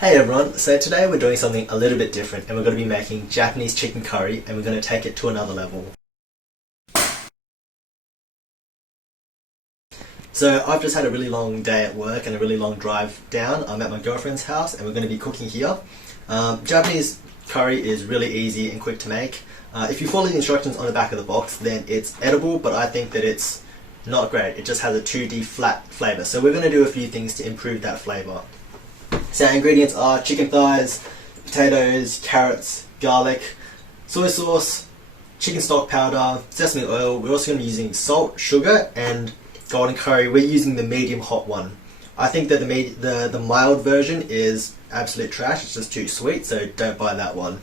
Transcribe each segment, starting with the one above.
Hey everyone, so today we're doing something a little bit different and we're going to be making Japanese chicken curry and we're going to take it to another level. So I've just had a really long day at work and a really long drive down. I'm at my girlfriend's house and we're going to be cooking here. Japanese curry is really easy and quick to make. If you follow the instructions on the back of the box then it's edible, but I think that it's not great. It just has a 2D flat flavour. So we're going to do a few things to improve that flavour. So our ingredients are chicken thighs, potatoes, carrots, garlic, soy sauce, chicken stock powder, sesame oil. We're also going to be using salt, sugar and golden curry. We're using the medium hot one. I think that the mild version is absolute trash. It's just too sweet, so don't buy that one.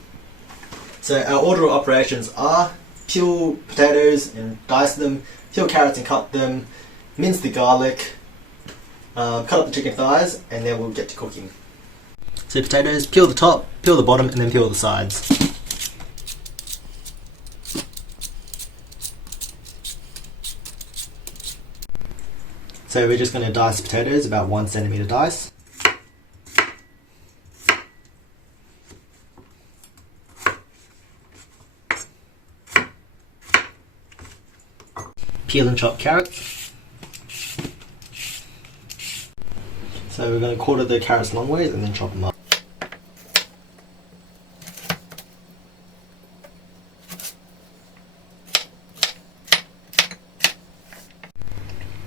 So our order of operations are peel potatoes and dice them, peel carrots and cut them, mince the garlic, cut up the chicken thighs, and then we'll get to cooking. So potatoes, peel the top, peel the bottom, and then peel the sides. So we're just going to dice potatoes, about 1 centimetre dice. Peel and chop carrots. So we're going to quarter the carrots long ways and then chop them up.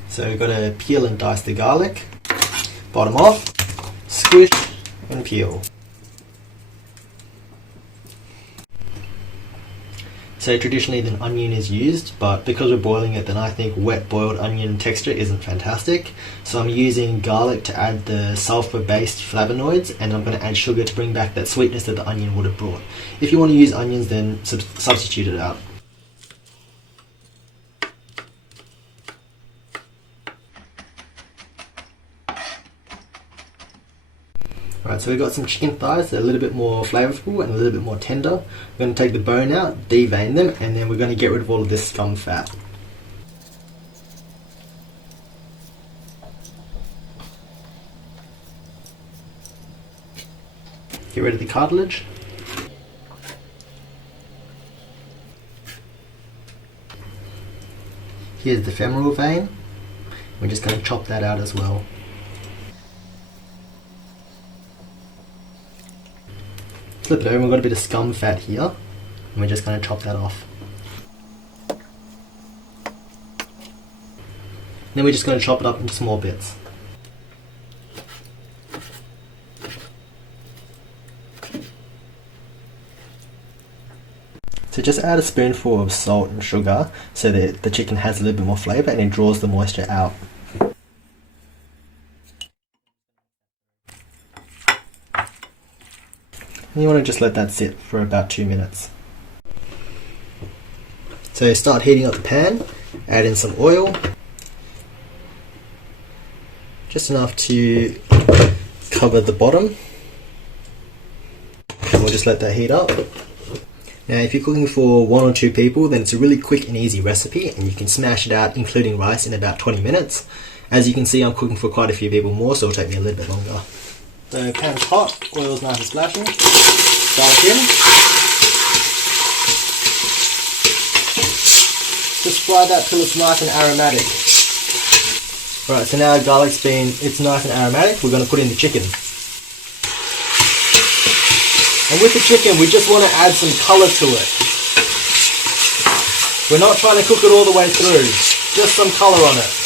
So we've got to peel and dice the garlic, bottom off, squish and peel. So traditionally an onion is used, but because we're boiling it then I think wet boiled onion texture isn't fantastic. So I'm using garlic to add the sulfur based flavonoids, and I'm going to add sugar to bring back that sweetness that the onion would have brought. If you want to use onions then substitute it out. Alright, so we've got some chicken thighs that are a little bit more flavourful and a little bit more tender. We're going to take the bone out, devein them, and then we're going to get rid of all of this scum fat. Get rid of the cartilage. Here's the femoral vein. We're just going to chop that out as well. Flip it over and we've got a bit of scum fat here, and we're just going to chop that off. Then we're just going to chop it up into small bits. So just add a spoonful of salt and sugar so that the chicken has a little bit more flavour and it draws the moisture out. And you want to just let that sit for about 2 minutes. So start heating up the pan, add in some oil, just enough to cover the bottom, and we'll just let that heat up. Now if you're cooking for 1 or 2 people then it's a really quick and easy recipe and you can smash it out including rice in about 20 minutes. As you can see I'm cooking for quite a few people more, so it'll take me a little bit longer. So pan's hot, oil's nice and splashing, garlic in. Just fry that till it's nice and aromatic. Alright, so now garlic's it's nice and aromatic, we're going to put in the chicken. And with the chicken we just want to add some colour to it. We're not trying to cook it all the way through, just some colour on it.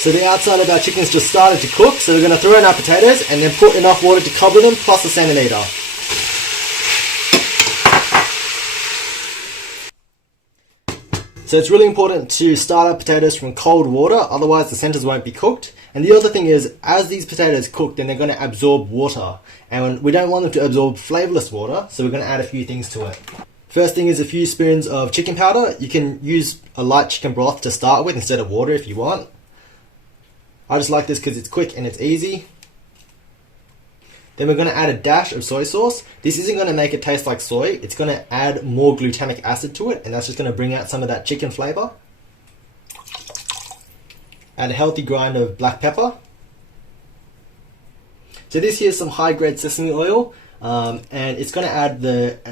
So the outside of our chicken's just started to cook, so we're going to throw in our potatoes and then put enough water to cover them, plus a centimetre. So it's really important to start our potatoes from cold water, otherwise the centres won't be cooked. And the other thing is, as these potatoes cook, then they're going to absorb water. And we don't want them to absorb flavourless water, so we're going to add a few things to it. First thing is a few spoons of chicken powder. You can use a light chicken broth to start with instead of water if you want. I just like this because it's quick and it's easy. Then we're going to add a dash of soy sauce. This isn't going to make it taste like soy. It's going to add more glutamic acid to it, and that's just going to bring out some of that chicken flavour. Add a healthy grind of black pepper. So this here is some high grade sesame oil, and it's going to add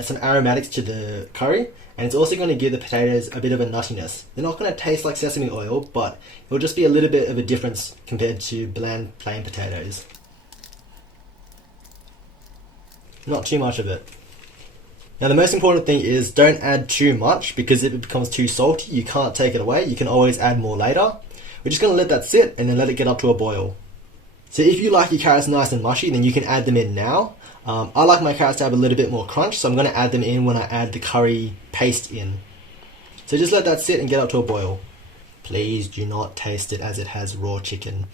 some aromatics to the curry, and it's also going to give the potatoes a bit of a nuttiness. They're not going to taste like sesame oil, but it'll just be a little bit of a difference compared to bland plain potatoes. Not too much of it. Now the most important thing is don't add too much, because if it becomes too salty you can't take it away. You can always add more later. We're just going to let that sit and then let it get up to a boil. So if you like your carrots nice and mushy, then you can add them in now. I like my carrots to have a little bit more crunch, so I'm going to add them in when I add the curry paste in. So just let that sit and get up to a boil. Please do not taste it as it has raw chicken.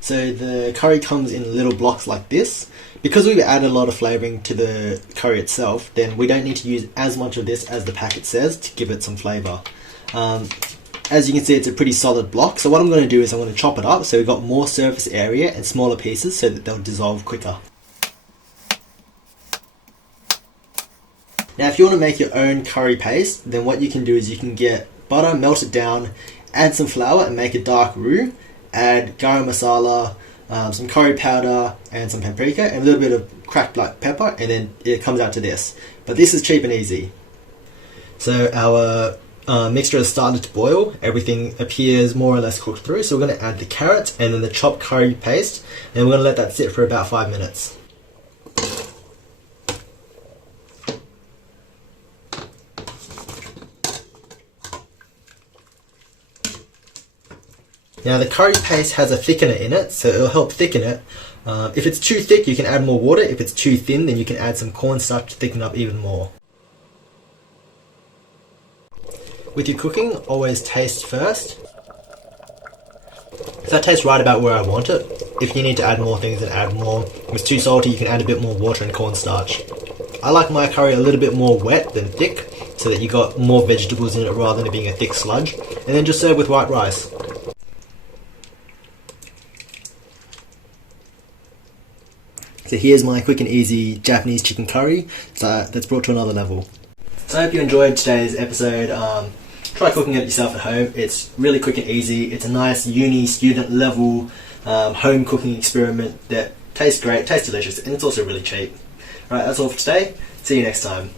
So the curry comes in little blocks like this. Because we've added a lot of flavouring to the curry itself, then we don't need to use as much of this as the packet says to give it some flavour. As you can see, it's a pretty solid block, so what I'm going to do is I'm going to chop it up so we've got more surface area and smaller pieces so that they'll dissolve quicker. Now if you want to make your own curry paste, then what you can do is you can get butter, melt it down, add some flour and make a dark roux, add garam masala, some curry powder and some paprika and a little bit of cracked black pepper, and then it comes out to this. But this is cheap and easy. So our mixture has started to boil, everything appears more or less cooked through, so we're going to add the carrots and then the chopped curry paste, and we're going to let that sit for about 5 minutes. Now the curry paste has a thickener in it, so it'll help thicken it. If it's too thick you can add more water, if it's too thin then you can add some cornstarch to thicken up even more. With your cooking, always taste first. So that tastes right about where I want it. If you need to add more things, then add more. If it's too salty you can add a bit more water and cornstarch. I like my curry a little bit more wet than thick, so that you got more vegetables in it rather than it being a thick sludge. And then just serve with white rice. So here's my quick and easy Japanese chicken curry that's brought to another level. So I hope you enjoyed today's episode. Try cooking it yourself at home. It's really quick and easy. It's a nice uni student level home cooking experiment that tastes great, tastes delicious, and it's also really cheap. Alright, that's all for today. See you next time.